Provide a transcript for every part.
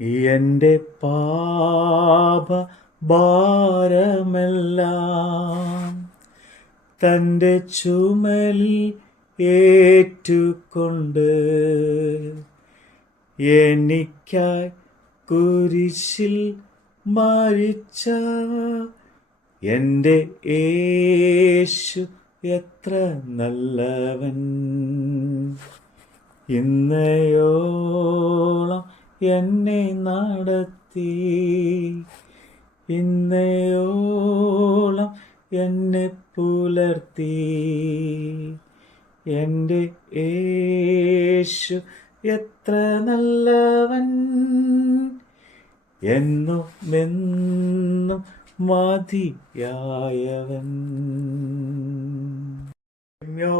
എന്റെ പാപ ഭാരമെല്ലാം തന്റെ ചുമൽ ഏറ്റുകൊണ്ട് എനിക്കായി കുരിശിൽ മരിച്ച എന്റെ യേശു എത്ര നല്ലവൻ. ഇന്നയോളം എന്നെ നടത്തി. ഇന്നയോളം എന്നെ പുലർത്തി. എന്റെ യേശു എത്ര നല്ലവൻ. എന്നും മതിയായവൻ.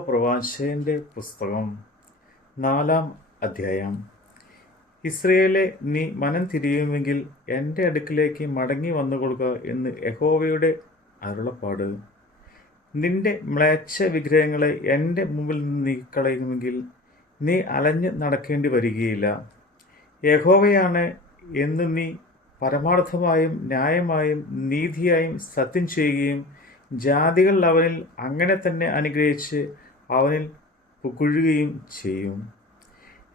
പ്രവാചകന്റെ പുസ്തകം നാലാം അധ്യായം. ഇസ്രയേലെ നീ മനം തിരിയുമെങ്കിൽ എന്റെ അടുക്കിലേക്ക് മടങ്ങി വന്നുകൊള്ളുക എന്ന് യഹോവയുടെ അരുളപ്പാട്. നിന്റെ മ്ലേച്ഛ വിഗ്രഹങ്ങളെ എന്റെ മുമ്പിൽ നിന്ന് നീക്കളയുമെങ്കിൽ നീ അലഞ്ഞ് നടക്കേണ്ടി വരികയില്ല. യഹോവയാണ് എന്ന് നീ പരമാർത്ഥമായും ന്യായമായും നീതിയായും സത്യം ചെയ്യുകയും ജാതികൾ അവനിൽ അങ്ങനെ തന്നെ അനുഗ്രഹിച്ച് അവനിൽ പുക്കുഴുകയും ചെയ്യും.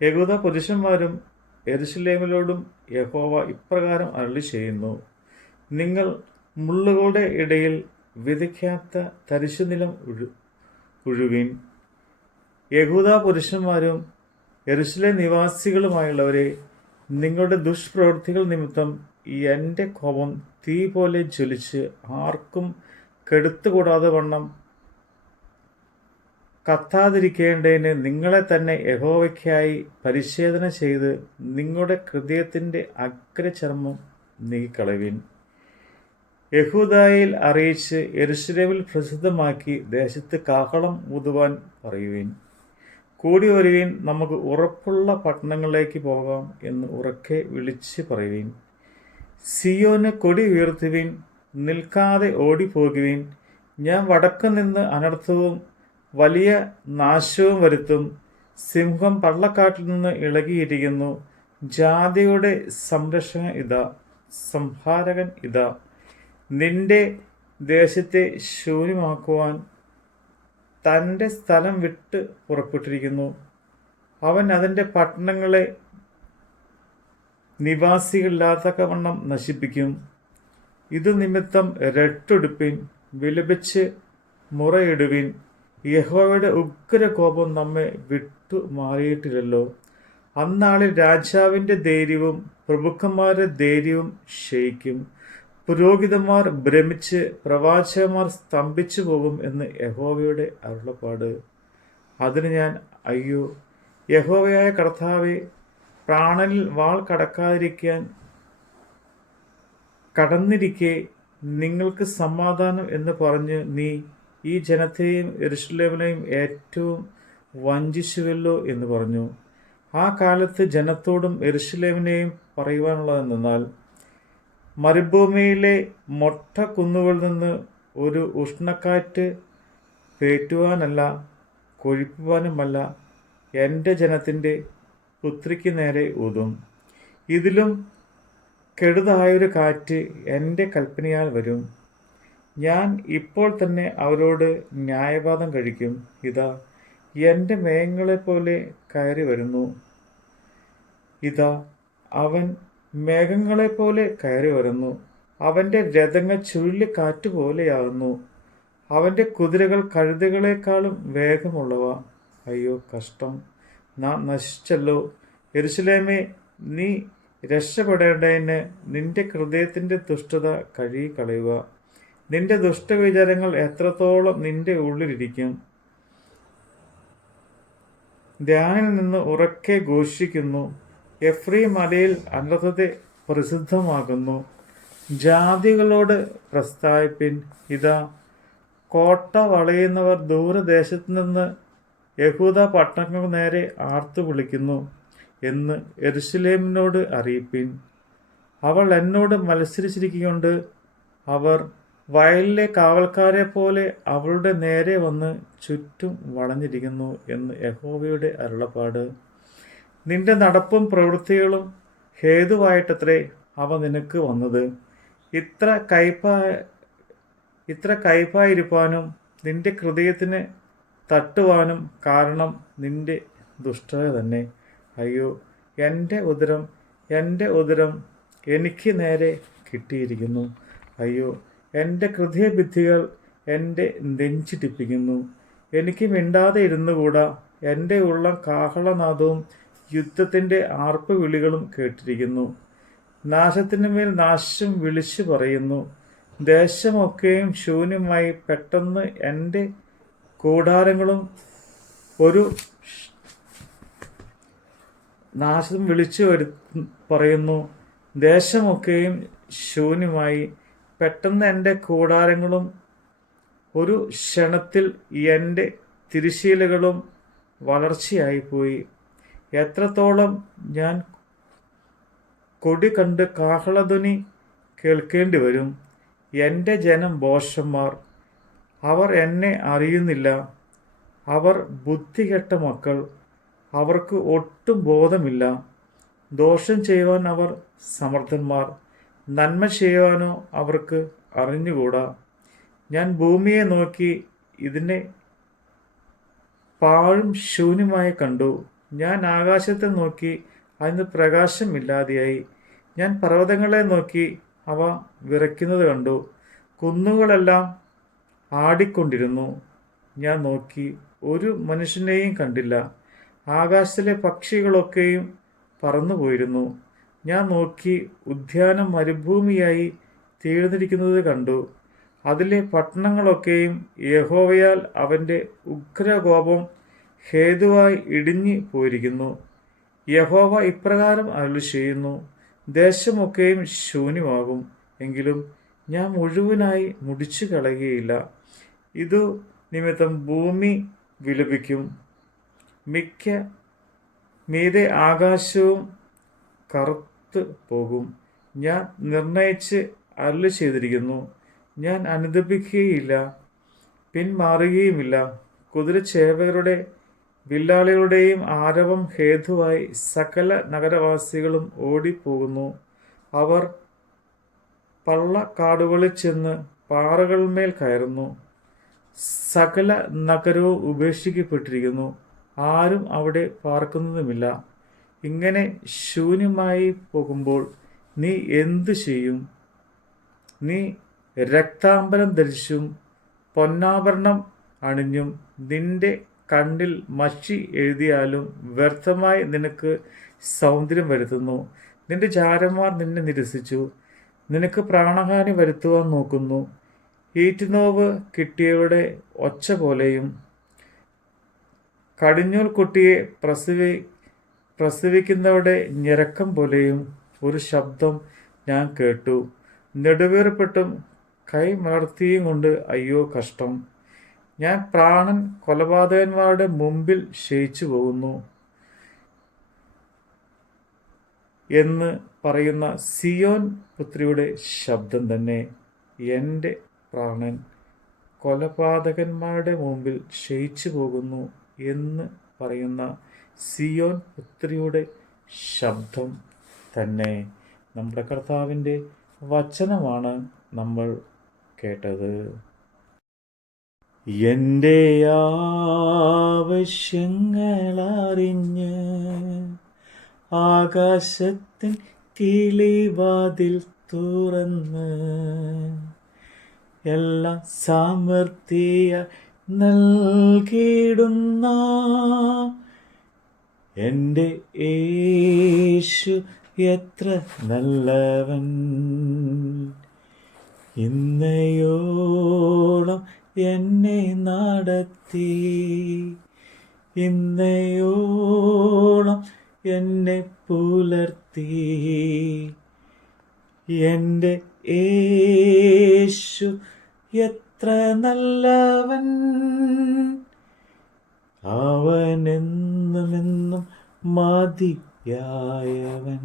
യഹൂദ പുരുഷന്മാരും എരുസലേമിലോടും യഹോവ ഇപ്രകാരം അരുളി ചെയ്യുന്നു നിങ്ങൾ മുള്ളുകളുടെ ഇടയിൽ വിതയ്ക്കാത്ത തരിശുനിലം ഉഴു യഹൂദ പുരുഷന്മാരും എരുസലേം നിവാസികളുമായുള്ളവരെ നിങ്ങളുടെ ദുഷ്പ്രവൃത്തികൾ നിമിത്തം എന്റെ കോപം തീ പോലെ ജ്വലിച്ച് ആർക്കും കെടുത്തുകൂടാതെ വണ്ണം കത്താതിരിക്കേണ്ടതിന് നിങ്ങളെ തന്നെ യഹോവയ്ക്കായി പരിശോധന ചെയ്ത് നിങ്ങളുടെ ഹൃദയത്തിന്റെ അഗ്രചർമ്മം നീക്കളവിൻ യഹൂദായിൽ അറിയിച്ച് എരുശലേമിൽ പ്രസിദ്ധമാക്കി ദേശത്ത് കാഹളം ഊതുവാൻ പറയുവിൻ. കൂടി വരുവിൻ നമുക്ക് ഉറപ്പുള്ള പട്ടണങ്ങളിലേക്ക് പോകാം എന്ന് ഉറക്കെ വിളിച്ച് പറയുവിൻ. സിയോന് കൊടി ഉയർത്തുവിൻ നിൽക്കാതെ ഓടിപ്പോകുവിൻ. ഞാൻ വടക്കു നിന്ന് അനർത്ഥവും വലിയ നാശവും വരുത്തും. സിംഹം പള്ളക്കാട്ടിൽ നിന്ന് ഇളകിയിരിക്കുന്നു. ജാതിയുടെ സംരക്ഷകൻ ഇതാ സംഹാരകൻ ഇതാ. നിന്റെ ദേശത്തെ ശൂന്യമാക്കുവാൻ തന്റെ സ്ഥലം വിട്ട് പുറപ്പെട്ടിരിക്കുന്നു. അവൻ അതിന്റെ പട്ടണങ്ങളെ നിവാസികളില്ലാത്തക്കവണ്ണം നശിപ്പിക്കും. ഇതു നിമിത്തം രട്ടെടുപ്പിൻ വിലപിച്ച് മുറയിടുവിൻ. യഹോവയുടെ ഉഗ്രകോപം നമ്മെ വിട്ടു മാറിയിട്ടില്ലല്ലോ. അന്നാളിൽ രാജാവിന്റെ ധൈര്യവും പ്രഭുക്കന്മാരുടെ ധൈര്യവും ക്ഷയിക്കും. പുരോഹിതന്മാർ ഭ്രമിച്ച് പ്രവാചകന്മാർ സ്തംഭിച്ചു പോകും എന്ന് യഹോവയുടെ അരുളപ്പാട്. അതിന് ഞാൻ അയ്യോ യഹോവയായ കർത്താവെ പ്രാണനിൽ വാൾ കടക്കാതിരിക്കാൻ കടന്നിരിക്കെ നിങ്ങൾക്ക് സമാധാനം എന്ന് പറഞ്ഞ് നീ ഈ ജനത്തെയും എരുഷലേമിനെയും ഏറ്റവും വഞ്ചിച്ചുവല്ലോ എന്ന് പറഞ്ഞു. ആ കാലത്ത് ജനത്തോടും എരുഷലേമിനെയും പറയുവാനുള്ളതെന്നാൽ മരുഭൂമിയിലെ മൊട്ട കുന്നുകളിൽ നിന്ന് ഒരു ഉഷ്ണക്കാറ്റ് പേറ്റുവാനല്ല കൊഴിപ്പുവാനുമല്ല എന്റെ ജനത്തിന്റെ പുത്രിക്ക് നേരെ ഊതും. ഇതിലും കെടുതായൊരു കാറ്റ് എന്റെ കൽപ്പനയാൽ വരും. ഞാൻ ഇപ്പോൾ തന്നെ അവരോട് ന്യായവാദം കഴിക്കും. ഇതാ എന്റെ മേഘങ്ങളെപ്പോലെ കയറി വരുന്നു. ഇതാ അവൻ മേഘങ്ങളെപ്പോലെ കയറി വരുന്നു. അവന്റെ രഥങ്ങൾ ചുഴലിക്കാറ്റ് പോലെയാകുന്നു അവന്റെ കുതിരകൾ കഴുതകളെക്കാളും വേഗമുള്ളവ. അയ്യോ കഷ്ടം. നാം നശിച്ചല്ലോ. എരുസലേമേ നീ രക്ഷപ്പെടേണ്ടതിന് നിന്റെ ഹൃദയത്തിന്റെ ദുഷ്ടത കഴുകി കളയുക നിന്റെ ദുഷ്ടവിചാരങ്ങൾ എത്രത്തോളം നിന്റെ ഉള്ളിലിരിക്കും? ധ്യാനിൽ നിന്ന് ഉറക്കെ ഘോഷിക്കുന്നു. എഫ്രീ മലയിൽ അനർത്ഥത്തെ പ്രസിദ്ധമാകുന്നു ജാതികളോട് പ്രസ്താവിപ്പിൻ. ഇതാ കോട്ട വളയുന്നവർ ദൂരദേശത്ത് നിന്ന് യഹൂദ പട്ടണങ്ങൾ നേരെ ആർത്തു വിളിക്കുന്നു എന്ന് എരുസലേമിനോട് അറിയിപ്പിൻ. അവൾ എന്നോട് മത്സരിച്ചിരിക്കുകൊണ്ട് അവർ വയലിലെ കാവൽക്കാരെ പോലെ അവളുടെ നേരെ വന്ന് ചുറ്റും വളഞ്ഞിരിക്കുന്നു എന്ന് യഹോവയുടെ അരുളപ്പാട്. നിന്റെ നടപ്പും പ്രവൃത്തികളും ഹേതുവായിട്ടത്രേ അവ നിനക്ക് വന്നത്. ഇത്ര കയ്പാ ഇത്ര കയ്പായിരിക്കാനും നിന്റെ ഹൃദയത്തിന് തട്ടുവാനും കാരണം നിന്റെ ദുഷ്ടത തന്നെ. അയ്യോ എന്റെ ഉദരം എന്റെ ഉദരം എനിക്ക് നേരെ കിട്ടിയിരിക്കുന്നു. അയ്യോ എന്റെ ഹൃദയബുദ്ധികൾ എന്റെ നെഞ്ചിടിപ്പിക്കുന്നു എനിക്ക് മിണ്ടാതെ ഇരുന്നുകൂടാ. എന്റെ ഉള്ള കാഹളനാദവും യുദ്ധത്തിന്റെ ആർപ്പ് വിളികളും കേട്ടിരിക്കുന്നു. നാശത്തിനുമേൽ നാശം വിളിച്ചു പറയുന്നു. ദേശമൊക്കെയും ശൂന്യമായി പെട്ടെന്ന് എന്റെ കൂടാരങ്ങളും ഒരു നാശം വിളിച്ചു വരു പറയുന്നു. ദേശമൊക്കെയും ശൂന്യമായി പെട്ടെന്ന് എന്റെ കൂടാരങ്ങളും ഒരു ക്ഷണത്തിൽ എന്റെ തിരിശീലകളും വളർച്ചയായിപ്പോയി എത്രത്തോളം ഞാൻ കൊടി കണ്ട് കാഹളധ്വനി കേൾക്കേണ്ടി വരും? എന്റെ ജനം ബോഷന്മാർ അവർ എന്നെ അറിയുന്നില്ല. അവർ ബുദ്ധികെട്ട മക്കൾ അവർക്ക് ഒട്ടും ബോധമില്ല. ദോഷം ചെയ്യുവാൻ അവർ സമർത്ഥന്മാർ. നന്മ ചെയ്യുവാനോ അവർക്ക് അറിഞ്ഞുകൂടാ? ഞാൻ ഭൂമിയെ നോക്കി ഇതിനെ പാഴും ശൂന്യമായി കണ്ടു. ഞാൻ ആകാശത്തെ നോക്കി അതിന് പ്രകാശമില്ലാതെയായി ഞാൻ പർവതങ്ങളെ നോക്കി അവ വിറയ്ക്കുന്നത് കണ്ടു. കുന്നുകളെല്ലാം ആടിക്കൊണ്ടിരുന്നു. ഞാൻ നോക്കി ഒരു മനുഷ്യനെയും കണ്ടില്ല. ആകാശത്തിലെ പക്ഷികളൊക്കെയും പറന്നുപോയിരുന്നു. ഞാൻ നോക്കി ഉദ്യാനം മരുഭൂമിയായി തീർന്നിരിക്കുന്നത് കണ്ടു. അതിലെ പട്ടണങ്ങളൊക്കെയും യഹോവയാൽ അവന്റെ ഉഗ്രകോപം ഹേതുവായി ഇടിഞ്ഞു പോയിരിക്കുന്നു. യഹോവ ഇപ്രകാരം അരുളി ചെയ്യുന്നു ദേശമൊക്കെയും ശൂന്യമാകും എങ്കിലും ഞാൻ മുഴുവനായി മുടിച്ചു കളയുകയില്ല ഇതു നിമിത്തം ഭൂമി വിലപിക്കും. മിക്ക മീതെ ആകാശവും കറുത്ത് പോകും. ഞാൻ നിർണയിച്ച് അരുളി ചെയ്തിരിക്കുന്നു. ഞാൻ അനുദപിക്കുകയില്ല. പിന്മാറുകയുമില്ല. കുതിരച്ചേവകരുടെ വില്ലാളികളുടെയും ആരവം ഹേതുവായി സകല നഗരവാസികളും ഓടിപ്പോകുന്നു. അവർ പള്ളക്കാടുകളിൽ ചെന്ന് പാറകൾമേൽ കയറുന്നു. സകല നഗരവും ഉപേക്ഷിക്കപ്പെട്ടിരിക്കുന്നു. ആരും അവിടെ പാർക്കുന്നതുമില്ല. ഇങ്ങനെ ശൂന്യമായി പോകുമ്പോൾ നീ എന്തു ചെയ്യും? നീ രക്താംബരം ധരിച്ചും പൊന്നാഭരണം അണിഞ്ഞും നിന്റെ കണ്ണിൽ മഷി എഴുതിയാലും വ്യർത്ഥമായി നിനക്ക് സൗന്ദര്യം വരുത്തുന്നു. നിന്റെ ചാരന്മാർ നിന്നെ നിരസിച്ചു. നിനക്ക് പ്രാണഹാനി വരുത്തുവാൻ നോക്കുന്നു. ഈറ്റുനോവ് കിട്ടിയവരുടെ ഒച്ച പോലെയും കടിഞ്ഞൂൽ കുട്ടിയെ പ്രസവി പ്രസവിക്കുന്നവരുടെ ഞെരക്കം പോലെയും ഒരു ശബ്ദം ഞാൻ കേട്ടു. നെടുവേർപ്പെട്ടും കൈ മലർത്തിയും കൊണ്ട് അയ്യോ കഷ്ടം. ഞാൻ പ്രാണൻ കൊലപാതകന്മാരുടെ മുമ്പിൽ ക്ഷയിച്ചു പോകുന്നു എന്ന് പറയുന്ന സിയോൻ പുത്രിയുടെ ശബ്ദം തന്നെ. എന്റെ പ്രാണൻ കൊലപാതകന്മാരുടെ മുമ്പിൽ ക്ഷയിച്ചു പോകുന്നു എന്ന് പറയുന്ന സിയോൻ പുത്രിയുടെ ശബ്ദം തന്നെ നമ്മുടെ കർത്താവിന്റെ വചനമാണ് നമ്മൾ കേട്ടത്. എന്റെ ആവശ്യങ്ങളറിഞ്ഞ് ആകാശത്തിൻ കിളിവാതിൽ തുറന്ന് എല്ലാം സാമർഥ്യ നൽകിയിടുന്ന എന്റെ യേശു എത്ര നല്ലവൻ. ഇന്നയോളം എന്നെ നടത്തി. ഇന്നയോളം എന്നെ പുലർത്തി. എന്റെ യേശു എത്ര നല്ലവൻ. അവനെന്നുമെന്നും മതിയായവൻ